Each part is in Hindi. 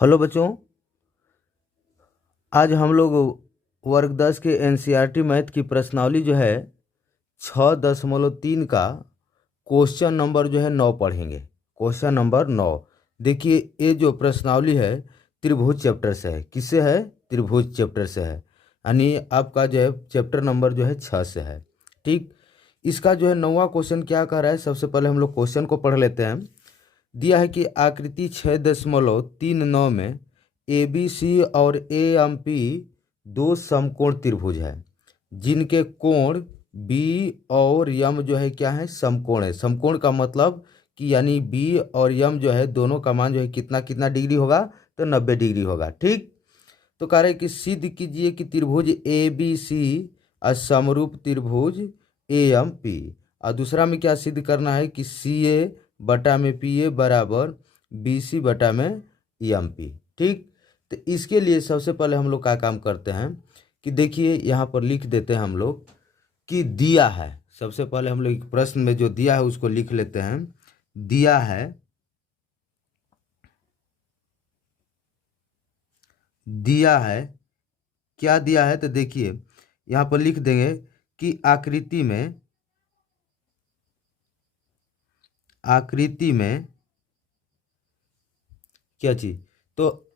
हेलो बच्चों, आज हम लोग वर्ग 10 के एनसीईआरटी मैथ की प्रश्नावली जो है 6.3 का क्वेश्चन नंबर जो है 9 पढ़ेंगे। Question number 9। देखिए, ये जो प्रश्नावली है त्रिभुज चैप्टर से है। किससे है? त्रिभुज चैप्टर से है, यानी आपका जो है चैप्टर नंबर जो है 6 से है। ठीक, इसका जो है 9वां क्वेश्चन क्या कह रहा है, सबसे पहले हम लोग क्वेश्चन को पढ़ लेते हैं। दिया है कि आकृति 6.39 में ए बी सी और ए एम पी दो समकोण त्रिभुज है जिनके कोण बी और यम जो है क्या है, समकोण है। समकोण का मतलब कि यानी बी और यम जो है दोनों का मान जो है कितना कितना डिग्री होगा, तो 90 डिग्री होगा। ठीक, तो कह रहे कि सिद्ध कीजिए कि त्रिभुज ए बी सी समरूप त्रिभुज ए एम पी। और दूसरा में क्या सिद्ध करना है कि सी ए बटा में पी ए बराबर बी सी बटा में एम पी। ठीक, तो इसके लिए सबसे पहले हम लोग क्या काम करते हैं कि देखिए यहाँ पर लिख देते हैं हम लोग कि दिया है। सबसे पहले हम लोग प्रश्न में जो दिया है उसको लिख लेते हैं। दिया है, दिया है, क्या दिया है, तो देखिए यहाँ पर लिख देंगे कि आकृति में क्या चीज, तो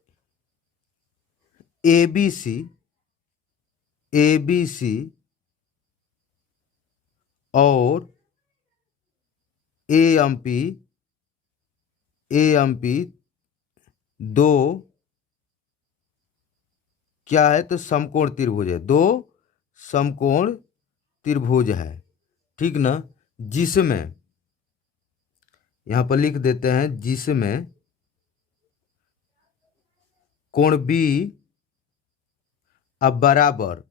ए बी सी और ए एम पी दो क्या है, तो समकोण त्रिभुज है। दो समकोण त्रिभुज है, ठीक ना। जिसमें यहाँ पर लिख देते हैं जिसमें कोण बी अब बराबर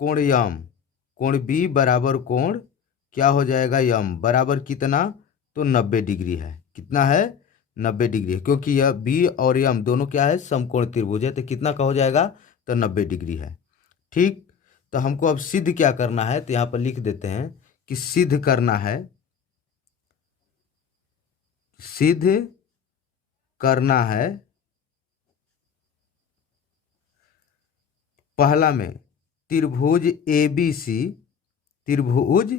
कोण यम, कोण बी बराबर कोण क्या हो जाएगा, यम बराबर कितना, तो 90 डिग्री है। कितना है? 90 डिग्री है, क्योंकि यह बी और यम दोनों क्या है, समकोण त्रिभुज है। तो कितना का हो जाएगा, तो 90 डिग्री है। ठीक, तो हमको अब सिद्ध क्या करना है, तो यहाँ पर लिख देते हैं कि सिद्ध करना है, सिद्ध करना है पहला में त्रिभुज ए बी सी, त्रिभुज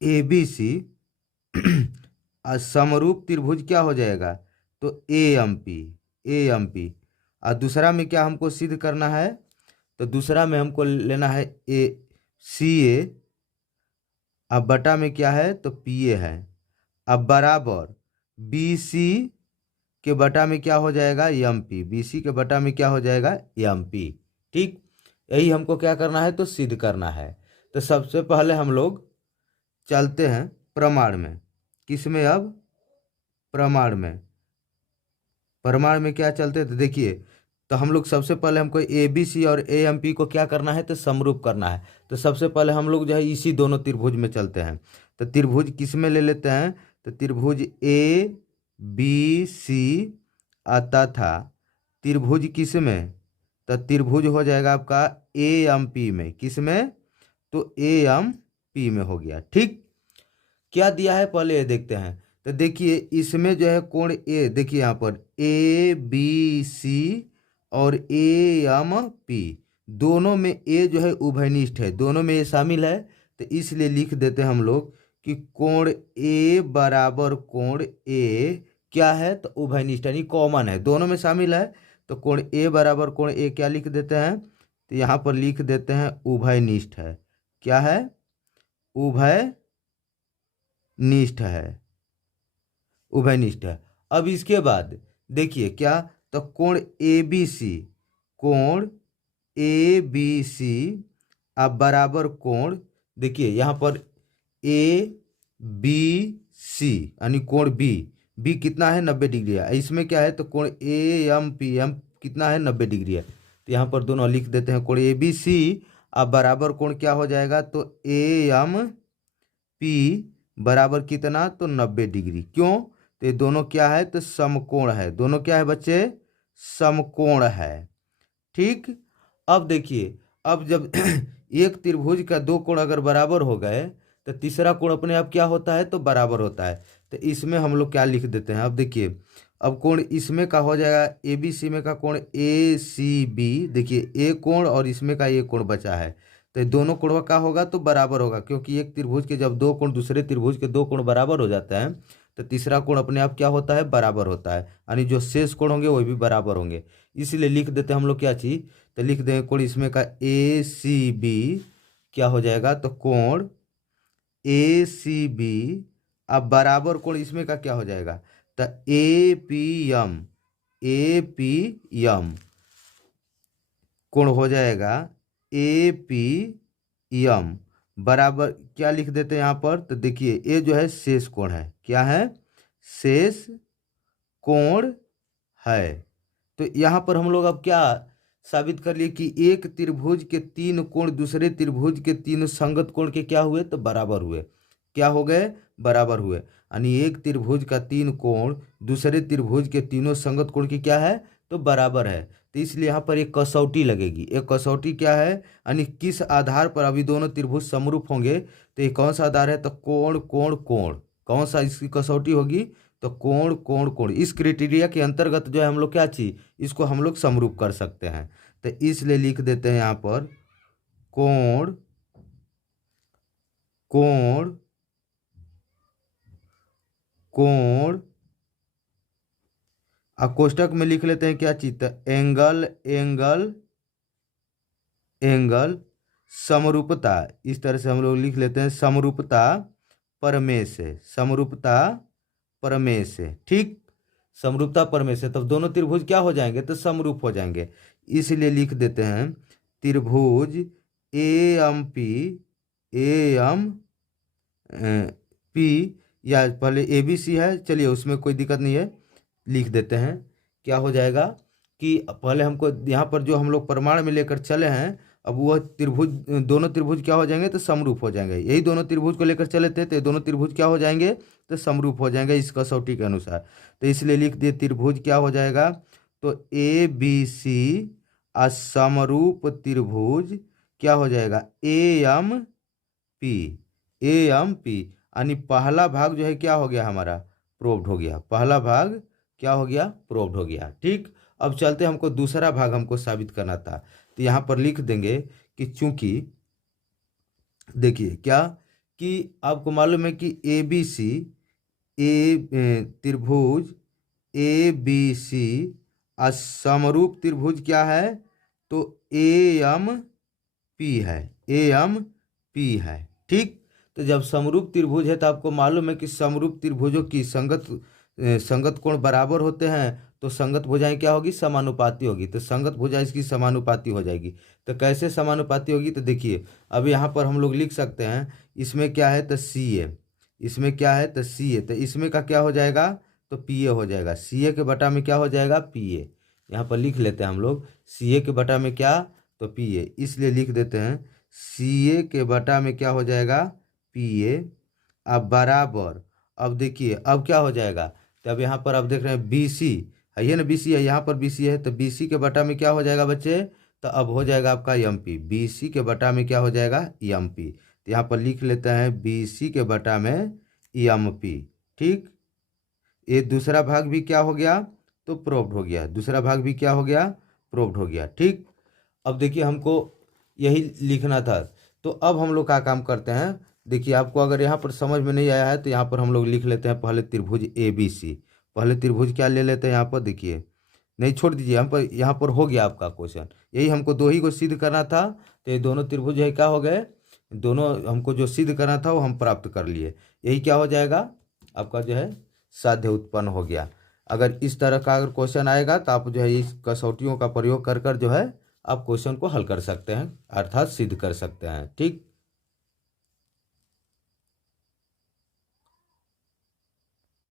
ए बी सी समरूप त्रिभुज क्या हो जाएगा, तो ए एम पी। और दूसरा में क्या हमको सिद्ध करना है, तो दूसरा में हमको लेना है ए सी ए, अब बटा में क्या है, तो पी ए है। अब बराबर बी सी के बटा में क्या हो जाएगा, एम पी। बी सी के बटा में क्या हो जाएगा, एम पी। ठीक, यही हमको क्या करना है, तो सिद्ध करना है। तो सबसे पहले हम लोग चलते हैं प्रमाण में। किसमें? अब प्रमाण में। प्रमाण में क्या चलते हैं, तो देखिए, तो हम लोग सबसे पहले हमको ए बी सी और ए एम पी को क्या करना है, तो समरूप करना है। तो सबसे पहले हम लोग जो है इसी दोनों त्रिभुज में चलते हैं। तो त्रिभुज किस में ले लेते हैं, तो त्रिभुज ए बी सी तथा त्रिभुज किस में, तो त्रिभुज हो जाएगा आपका ए एम पी में। किस में, तो ए एम पी में हो गया। ठीक, क्या दिया है पहले ये देखते हैं। तो देखिए इसमें जो है कोण ए, देखिए यहाँ पर ए बी सी और ए एम पी दोनों में ए जो है उभयनिष्ठ है, दोनों में ए शामिल है। तो इसलिए लिख देते हैं हम लोग कि कोण ए बराबर कोण ए क्या है, तो उभयनिष्ठ यानी कॉमन है, दोनों में शामिल है। तो कोण ए बराबर कोण ए क्या लिख देते हैं, तो यहाँ पर लिख देते हैं उभयनिष्ठ है। क्या है? उभयनिष्ठ है, उभयनिष्ठ है। अब इसके बाद देखिए क्या, तो कोण ए बी सी, कोण ए बी सी अब बराबर कोण, देखिए यहाँ पर ए बी सी यानी कोण बी, बी कितना है, 90 डिग्री है। इसमें क्या है, तो कोण ए एम पी, एम कितना है, 90 डिग्री है। तो यहाँ पर दोनों लिख देते हैं कोण ए बी सी अब बराबर कोण क्या हो जाएगा, तो ए एम पी बराबर कितना, तो 90 डिग्री। क्यों? तो ये दोनों क्या है, तो समकोण है। दोनों क्या है बच्चे, समकोण है। ठीक, अब देखिए, अब जब एक त्रिभुज का दो कोण अगर बराबर हो गए तो तीसरा कोण अपने आप क्या होता है, तो बराबर होता है। तो इसमें हम लोग क्या लिख देते हैं, अब देखिए अब कोण इसमें का हो जाएगा ए बी सी में का कोण ए सी बी, देखिए ए कोण और इसमें का ये कोण बचा है, तो दोनों कोण का होगा तो बराबर होगा, क्योंकि एक त्रिभुज के जब दो कोण दूसरे त्रिभुज के दो कोण बराबर हो जाते हैं तो तीसरा कोण अपने आप क्या होता है, बराबर होता है, यानी जो शेष कोण होंगे वो भी बराबर होंगे। इसलिए लिख देते हैं हम लोग क्या चीज़, तो लिख देंगे कोण इसमें का ए सी बी क्या हो जाएगा, तो कोण ए सी बी, अब बराबर कोण इसमें का क्या हो जाएगा, तो ए पी एम कोण हो जाएगा ए पी एम बराबर क्या लिख देते हैं यहाँ पर, तो देखिए ये जो है शेष कोण है, क्या है, शेष कोण है। तो यहाँ पर हम लोग अब क्या साबित कर लिए कि एक त्रिभुज के तीन कोण दूसरे त्रिभुज के तीन संगत कोण के क्या हुए, तो बराबर हुए, क्या हो गए, बराबर हुए, यानी एक त्रिभुज का तीन कोण दूसरे त्रिभुज के तीनों संगत कोण की क्या है, तो बराबर है। तो इसलिए यहाँ पर एक कसौटी लगेगी। एक कसौटी क्या है, यानी किस आधार पर अभी दोनों त्रिभुज समरूप होंगे, तो ये कौन सा आधार है, तो कोण कोण कोण, कौन सा इसकी कसौटी होगी, तो कोण कोण कोण। इस क्राइटेरिया के अंतर्गत जो है हम लोग क्या चीज इसको हम लोग समरूप कर सकते हैं, तो इसलिए लिख देते हैं यहाँ पर कोण कोण कोण, अब कोष्टक में लिख लेते हैं क्या चीज, तो एंगल एंगल एंगल समरूपता, इस तरह से हम लोग लिख लेते हैं समरूपता प्रमेय से, समरूपता प्रमेय से, ठीक, समरूपता प्रमेय से, तब दोनों त्रिभुज क्या हो जाएंगे, तो समरूप हो जाएंगे। इसलिए लिख देते हैं त्रिभुज एम पी, या पहले ए बी सी है, चलिए उसमें कोई दिक्कत नहीं है, लिख देते हैं क्या हो जाएगा कि पहले हमको यहाँ पर जो हम लोग प्रमाण में लेकर चले हैं, अब वह त्रिभुज दोनों त्रिभुज क्या हो जाएंगे, तो समरूप हो जाएंगे। यही दोनों त्रिभुज को लेकर चले थे, तो दोनों त्रिभुज क्या हो जाएंगे, तो समरूप हो जाएंगे इस कसौटी के अनुसार। तो इसलिए लिख दिए त्रिभुज क्या हो जाएगा, तो ए बी सी असमरूप त्रिभुज क्या हो जाएगा, एम पी, यानी पहला भाग जो है क्या हो गया हमारा, प्रूव्ड हो गया, पहला भाग क्या हो गया, प्रूव्ड हो गया, ठीक। अब चलते हमको दूसरा भाग हमको साबित करना था, तो यहाँ पर लिख देंगे कि चूंकि देखिए क्या कि आपको मालूम है कि ए बी सी त्रिभुज ए बी सी असमरूप त्रिभुज क्या है, तो एम पी है, ठीक। तो जब समरूप त्रिभुज है तो आपको मालूम है कि समरूप त्रिभुजों की संगत कोण बराबर होते हैं, तो संगत भुजाएं क्या होगी, समानुपाती होगी, तो संगत भुजा इसकी समानुपाती हो जाएगी। तो कैसे समानुपाती होगी, तो देखिए अब यहाँ पर हम लोग लिख सकते हैं, इसमें क्या है, तो सी ए, इसमें क्या है, तो सी ए, तो इसमें का क्या हो जाएगा, तो पी ए हो जाएगा, सी ए के बटा में क्या हो जाएगा, पी ए, यहाँ पर लिख लेते हैं हम लोग सी ए के बटा में क्या, तो पी ए, इसलिए लिख देते हैं सी ए के बटा में क्या हो जाएगा, पी ए, अब बराबर, अब देखिए अब क्या हो जाएगा, तो अब यहाँ पर आप देख रहे हैं बी सी है, ये ना बी सी है, यहाँ पर बी सी है, तो बी सी के बटा में क्या हो जाएगा बच्चे, तो अब हो जाएगा आपका एम पी, बी सी के बटा में क्या हो जाएगा, एम पी, तो यहाँ पर लिख लेते हैं बी सी के बटा में एम पी, ठीक। ये दूसरा भाग भी क्या हो गया, तो प्रूव्ड हो गया, दूसरा भाग भी क्या हो गया, प्रूव्ड हो गया, ठीक। अब देखिए हमको यही लिखना था, तो अब हम लोग क्या काम करते हैं, देखिए आपको अगर यहाँ पर समझ में नहीं आया है तो यहाँ पर हम लोग लिख लेते हैं पहले त्रिभुज ए बी सी, पहले त्रिभुज क्या ले लेते हैं यहाँ पर, देखिए नहीं छोड़ दीजिए, यहाँ पर हो गया आपका क्वेश्चन, यही हमको दो ही को सिद्ध करना था, तो ये दोनों त्रिभुज है क्या हो गए, दोनों हमको जो सिद्ध करना था वो हम प्राप्त कर लिए, यही क्या हो जाएगा आपका जो है साध्य उत्पन्न हो गया। अगर इस तरह का अगर क्वेश्चन आएगा तो आप जो है इस कसौटियों का प्रयोग कर जो है आप क्वेश्चन को हल कर सकते हैं, अर्थात सिद्ध कर सकते हैं, ठीक।